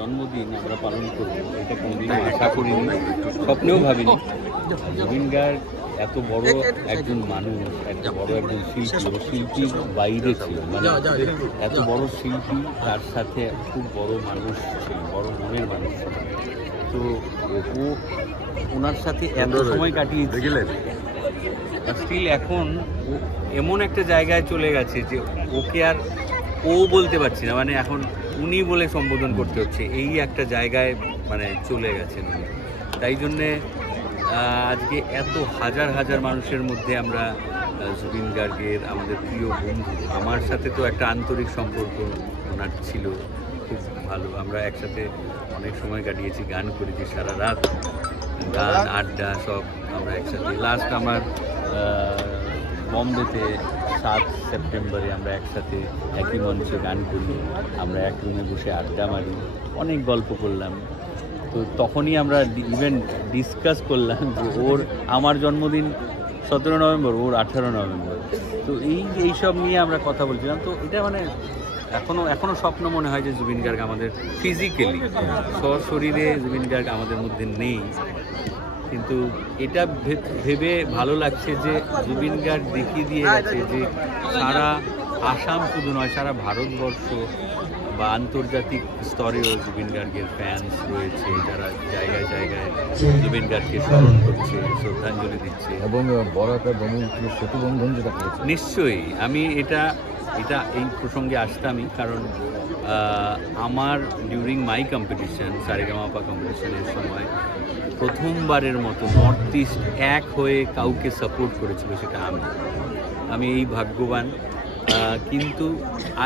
জন্মদিন আমরা পালন করব এটা কোনোদিন আশা করিনি, স্বপ্নেও ভাবিনি। জুবিন গার্গ এত বড় একজন মানুষ, এত বড় একজন শিল্পীর বাইরে ছিল, মানে এত বড় শিল্পী, তার সাথে খুব বড় মানুষ ছিল, বড় মনের মানুষ ছিল। তো ও ওনার সাথে এত সময় কাটিয়েছে, স্টিল এখন এমন একটা জায়গায় চলে গেছে যে ওকে আর ও বলতে পারছি না, মানে এখন উনি বলে সম্বোধন করতে হচ্ছে, এই একটা জায়গায় মানে চলে গেছেন উনি। তাই জন্যে আজকে এত হাজার হাজার মানুষের মধ্যে আমরা জুবিন গার্গের, আমাদের প্রিয় বন্ধু, আমার সাথে তো একটা আন্তরিক সম্পর্ক ওনার ছিল খুব ভালো। আমরা একসাথে অনেক সময় কাটিয়েছি, গান করেছি সারা রাত, গান আড্ডা সব আমরা একসাথে। লাস্ট আমার বম্বেতে 7 সেপ্টেম্বরে আমরা একসাথে একই মঞ্চে গান করি, আমরা এক রুমে বসে আড্ডা মারি, অনেক গল্প করলাম। তো তখনই আমরা ইভেন ডিসকাস করলাম যে আমার জন্মদিন 17 নভেম্বর, ওর 18 নভেম্বর। তো এইসব নিয়ে আমরা কথা বলছিলাম। তো এটা মানে এখনও স্বপ্ন মনে হয় যে জুবিন গার্গ আমাদের ফিজিক্যালি, সশরীরে জুবিন গার্গ আমাদের মধ্যে নেই, কিন্তু এটা ভেবে ভালো লাগছে যে জুবিন গার্গ দেখিয়ে দিয়ে গেছে যে সারা আসাম শুধু নয়, সারা ভারতবর্ষ বা আন্তর্জাতিক স্তরেও জুবিন গার্গের ফ্যান্স রয়েছে, যারা জায়গায় জায়গায় জুবিন গার্গকে স্মরণ করছে, শ্রদ্ধাঞ্জলি দিচ্ছে এবং বড় একটা সেতু বন্ধন যেটা করেছে। নিশ্চয়ই আমি এটা এই প্রসঙ্গে আসতামই, কারণ আমার ডিউরিং মাই কম্পিটিশন, সারেগামাপা কম্পিটিশনের সময় প্রথমবারের মতো নর্থ ইস্ট এক হয়ে কাউকে সাপোর্ট করেছিল, সেটা আমি এই ভাগ্যবান। কিন্তু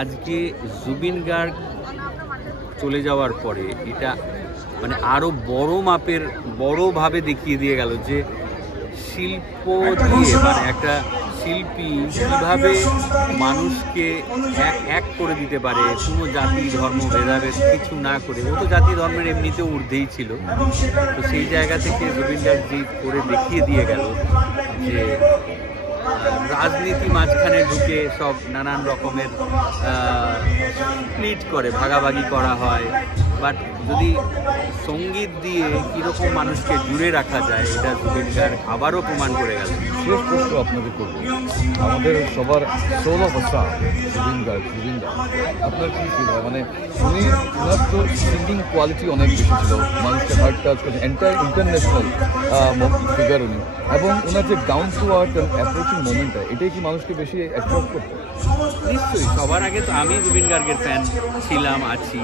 আজকে জুবিন গার্গ চলে যাওয়ার পরে এটা মানে আরও বড়োভাবে দেখিয়ে দিয়ে গেল যে শিল্প দিয়ে, মানে একটা শিল্পী কীভাবে মানুষকে এক করে দিতে পারে, কোনো জাতি ধর্ম ভেদাভেদ কিছু না করে। ও তো জাতি ধর্মের এমনিতেও ঊর্ধ্বেই ছিল। তো সেই জায়গা থেকে জুবিন গার্গ যে করে দেখিয়ে দিয়ে গেল যে রাজনীতি মাঝখানে ঢুকে সব নানান রকমের স্প্লিট করে, ভাগাভাগি করা হয়, বাট যদি সঙ্গীত দিয়ে কীরকম মানুষকে জুড়ে রাখা যায়, এটা জুবিন গার্গ আবারও প্রমাণ করে গেল। শেষ প্রশ্ন আপনাকে করবো, আমাদের সবার সোল অফ আসাম জুবিন গার্গ, আপনার কী ফিল হয়? মানে ওনার তো সিঙ্গিং কোয়ালিটি অনেক বেশি ছিল, মানুষকে হার্ট টাচ করেছে, এন্টায়ার ইন্টারন্যাশনাল ফিগার উনি, এবং ওনার যে ডাউন টু আর্থ অ্যাপ্রোচিং মোমেন্টটা, এটাই কি মানুষকে বেশি অ্যাট্রাক্ট করতো? নিশ্চয়ই। সবার আগে তো আমি জুবিন গার্গের ফ্যান ছিলাম, আছি,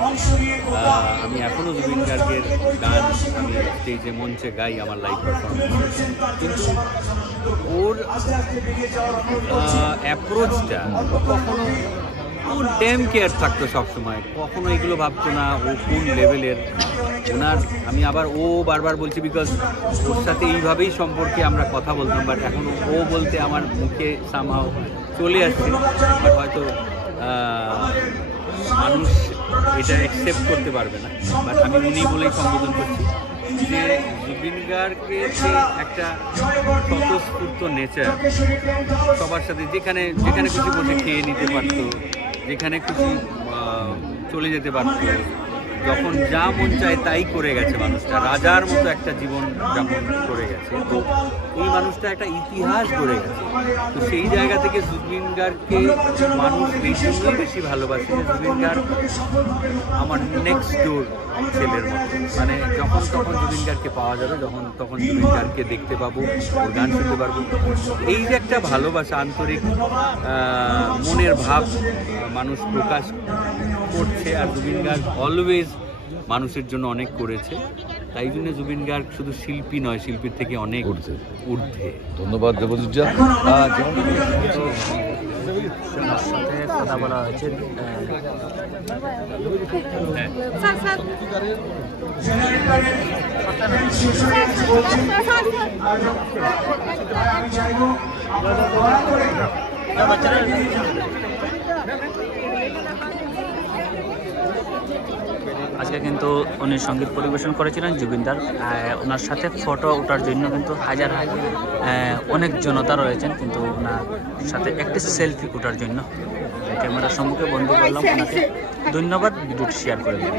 আমি এখনও জুবিন গার্গের গান আমি স্টেজে মঞ্চে গাই আমার লাইভ পারফরমেন্স। কিন্তু ওর অ্যাপ্রোচটা কখনো, ওর ড্যাম কেয়ার থাকতো সবসময়, কখনো এগুলো ভাবতো না ও কোন লেভেলের। ওনার আমি আবার বারবার বলছি, বিকজ ওর সাথে এইভাবেই সম্পর্কে আমরা কথা বলতাম, বাট এখন ও বলতে আমার মুখে সামহাও চলে আসছে, বাট হয়তো মানুষ এটা অ্যাকসেপ্ট করতে পারবে না, বাট আমি উনি বলেই সম্বোধন করছি যে জুবিন গার্গের যে একটা স্বতঃস্ফূর্ত নেচার, সবার সাথে যেখানে খুশি বসে খেয়ে নিতে পারতো, যেখানে খুশি চলে যেতে পারতো, যখন যা মন চায় তাই করে গেছে মানুষটা, রাজার মতো একটা জীবন যাপন করে গেছে। তো এই মানুষটা একটা ইতিহাস গড়ে গেছে। তো সেই জায়গা থেকে জুবিন গার্গকে মানুষ বেশি ভালোবাসে। জুবিন গার্গ আমার নেক্সট ডোর ছেলের মতো, মানে যখন তখন জুবিন গার্গকে পাওয়া যাবে, তখন জুবিন গার্গকে দেখতে পাবো, ওর গান শুনতে পারবো। এই যে একটা ভালোবাসা, আন্তরিক মনের ভাব মানুষ প্রকাশ করছে, আর জুবিন গার্গ অলওয়েজ মানুষের জন্য অনেক করেছে। তাই জন্য জুবিন গার্গ শুধু শিল্পী নয়, শিল্পীর থেকে অনেক ঊর্ধ্বে। ধন্যবাদ দেবজিৎ জা। সাথে কথা বলা হয়েছে, আজকে কিন্তু উনি সঙ্গীত পরিবেশন করেছিলেন জুবিনদার। ওনার সাথে ফটো ওঠার জন্য কিন্তু অনেক জনতা রয়েছেন, কিন্তু ওনার সাথে একটি সেলফি ওঠার জন্য ক্যামেরার সম্মুখে বন্ধু করলাম। ওনাকে ধন্যবাদ, ভিডিওটি শেয়ার করে দিন।